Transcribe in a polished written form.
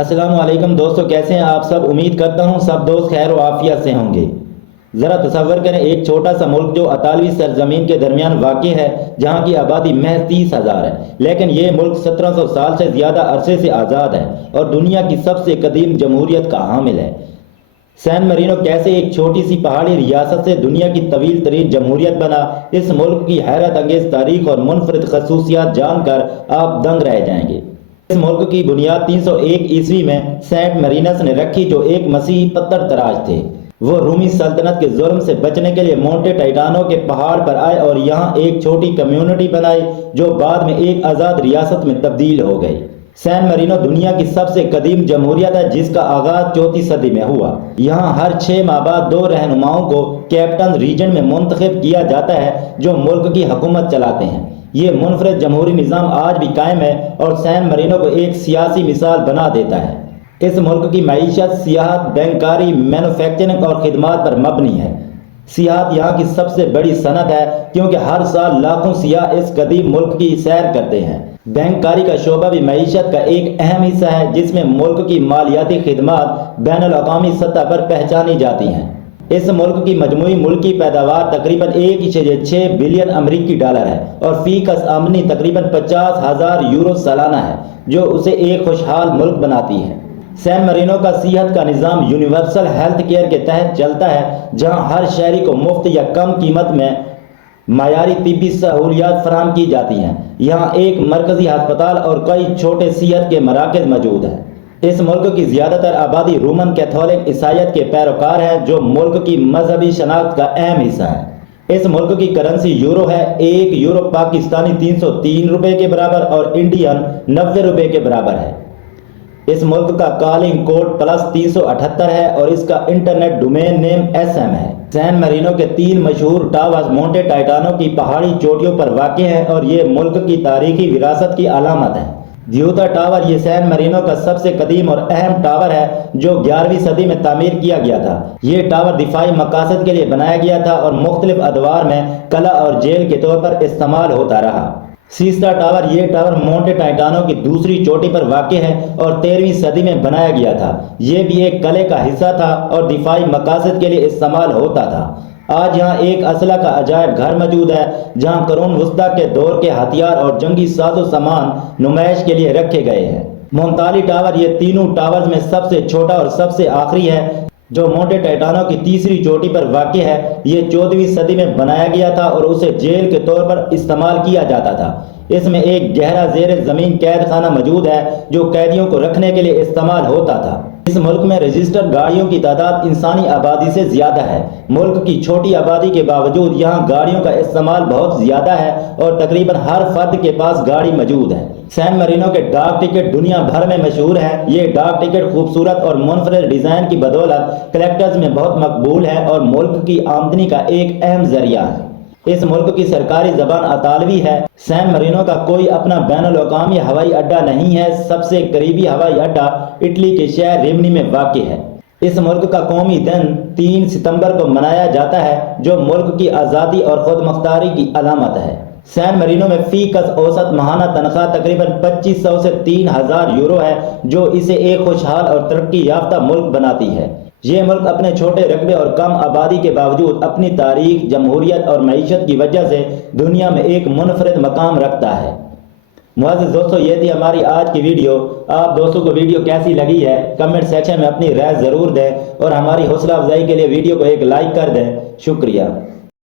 السلام علیکم دوستو، کیسے ہیں آپ سب؟ امید کرتا ہوں سب دوست خیر و عافیت سے ہوں گے۔ ذرا تصور کریں، ایک چھوٹا سا ملک جو اطالوی سرزمین کے درمیان واقع ہے، جہاں کی آبادی محض 30,000 ہے، لیکن یہ ملک 1700 سال سے زیادہ عرصے سے آزاد ہے اور دنیا کی سب سے قدیم جمہوریت کا حامل ہے۔ سین مرینو کیسے ایک چھوٹی سی پہاڑی ریاست سے دنیا کی طویل ترین جمہوریت بنا، اس ملک کی حیرت انگیز تاریخ اور منفرد خصوصیات جان کر آپ دنگ رہ جائیں گے۔ اس ملک کی بنیاد 301 عیسوی میں سینٹ مرینس نے رکھی، جو ایک مسیحی پتھر تراش تھے۔ وہ رومی سلطنت کے ظلم سے بچنے کے لیے مونٹے ٹائٹانو کے پہاڑ پر آئے اور یہاں ایک چھوٹی کمیونٹی بنائی، جو بعد میں ایک آزاد ریاست میں تبدیل ہو گئی۔ سین مرینو دنیا کی سب سے قدیم جمہوریت ہے، جس کا آغاز 34 صدی میں ہوا۔ یہاں ہر 6 ماہ بعد 2 رہنماؤں کو کیپٹن ریجن میں منتخب کیا جاتا ہے، جو ملک کی حکومت چلاتے ہیں۔ یہ منفرد جمہوری نظام آج بھی قائم ہے اور سین مرینو کو ایک سیاسی مثال بنا دیتا ہے۔ اس ملک کی معیشت سیاحت، بینکاری، مینوفیکچرنگ اور خدمات پر مبنی ہے۔ سیاحت یہاں کی سب سے بڑی صنعت ہے، کیونکہ ہر سال لاکھوں سیاح اس قدیم ملک کی سیر کرتے ہیں۔ بینکاری کا شعبہ بھی معیشت کا ایک اہم حصہ ہے، جس میں ملک کی مالیاتی خدمات بین الاقوامی سطح پر پہچانی جاتی ہیں۔ اس ملک کی مجموعی ملکی پیداوار تقریباً 1.6 بلین امریکی ڈالر ہے اور فی کس آمدنی تقریباً 50,000 یورو سالانہ ہے، جو اسے ایک خوشحال ملک بناتی ہے۔ سین مرینو کا صحت کا نظام یونیورسل ہیلتھ کیئر کے تحت چلتا ہے، جہاں ہر شہری کو مفت یا کم قیمت میں معیاری طبی سہولیات فراہم کی جاتی ہیں۔ یہاں ایک مرکزی ہسپتال اور کئی چھوٹے صحت کے مراکز موجود ہیں۔ اس ملک کی زیادہ تر آبادی رومن کیتھولک عیسائیت کے پیروکار ہیں، جو ملک کی مذہبی شناخت کا اہم حصہ ہے۔ اس ملک کی کرنسی یورو ہے۔ 1 یورو پاکستانی 303 روپے کے برابر اور انڈین 90 روپے کے برابر ہے۔ اس ملک کا کالنگ کوڈ +378 ہے اور اس کا انٹرنیٹ ڈومین نیم SM ہے۔ سین مرینو کے 3 مشہور ٹاورز مونٹے ٹائٹانو کی پہاڑی چوٹیوں پر واقع ہیں اور یہ ملک کی تاریخی وراثت کی علامت ہے۔ دیوتا ٹاور یہ سین مرینو کا سب سے قدیم اور اہم ٹاور ہے، جو 11ویں صدی میں تعمیر کیا گیا تھا۔ یہ ٹاور دفاعی مقاصد کے لیے بنایا گیا تھا اور مختلف ادوار میں قلعہ اور جیل کے طور پر استعمال ہوتا رہا۔ سیستا ٹاور یہ ٹاور مونٹے ٹائٹانو کی دوسری چوٹی پر واقع ہے اور 13ویں صدی میں بنایا گیا تھا۔ یہ بھی ایک قلعے کا حصہ تھا اور دفاعی مقاصد کے لیے استعمال ہوتا تھا۔ آج یہاں ایک اسلحہ کا عجائب گھر موجود ہے، جہاں قرون وسطیٰ کے دور کے ہتھیار اور جنگی ساز و سامان نمائش کے لیے رکھے گئے ہیں۔ مونتالی ٹاور یہ تینوں ٹاورز میں سب سے چھوٹا اور سب سے آخری ہے، جو مونٹے ٹائٹانو کی تیسری چوٹی پر واقع ہے۔ یہ 14ویں صدی میں بنایا گیا تھا اور اسے جیل کے طور پر استعمال کیا جاتا تھا۔ اس میں ایک گہرا زیر زمین قید خانہ موجود ہے، جو قیدیوں کو رکھنے کے لیے استعمال ہوتا تھا۔ اس ملک میں رجسٹرڈ گاڑیوں کی تعداد انسانی آبادی سے زیادہ ہے۔ ملک کی چھوٹی آبادی کے باوجود یہاں گاڑیوں کا استعمال بہت زیادہ ہے اور تقریباً ہر فرد کے پاس گاڑی موجود ہے۔ سین مرینو کے ڈاک ٹکٹ دنیا بھر میں مشہور ہیں۔ یہ ڈاک ٹکٹ خوبصورت اور منفرد ڈیزائن کی بدولت کلیکٹرز میں بہت مقبول ہے اور ملک کی آمدنی کا ایک اہم ذریعہ ہے۔ اس ملک کی سرکاری زبان اطالوی ہے۔ سین مرینو کا کوئی اپنا بین الاقوامی ہوائی اڈہ نہیں ہے۔ سب سے قریبی ہوائی اڈہ اٹلی کے شہر ریمنی میں واقع ہے۔ اس ملک کا قومی دن 3 ستمبر کو منایا جاتا ہے، جو ملک کی آزادی اور خود مختاری کی علامت ہے۔ سین مرینو میں فی کس اوسط ماہانہ تنخواہ تقریباً 2500 سے 3000 یورو ہے، جو اسے ایک خوشحال اور ترقی یافتہ ملک بناتی ہے۔ یہ ملک اپنے چھوٹے رقبے اور کم آبادی کے باوجود اپنی تاریخ، جمہوریت اور معیشت کی وجہ سے دنیا میں ایک منفرد مقام رکھتا ہے۔ معزز دوستو، یہ تھی ہماری آج کی ویڈیو۔ آپ دوستوں کو ویڈیو کیسی لگی ہے کمنٹ سیکشن میں اپنی رائے ضرور دیں اور ہماری حوصلہ افزائی کے لیے ویڈیو کو ایک لائک کر دیں۔ شکریہ۔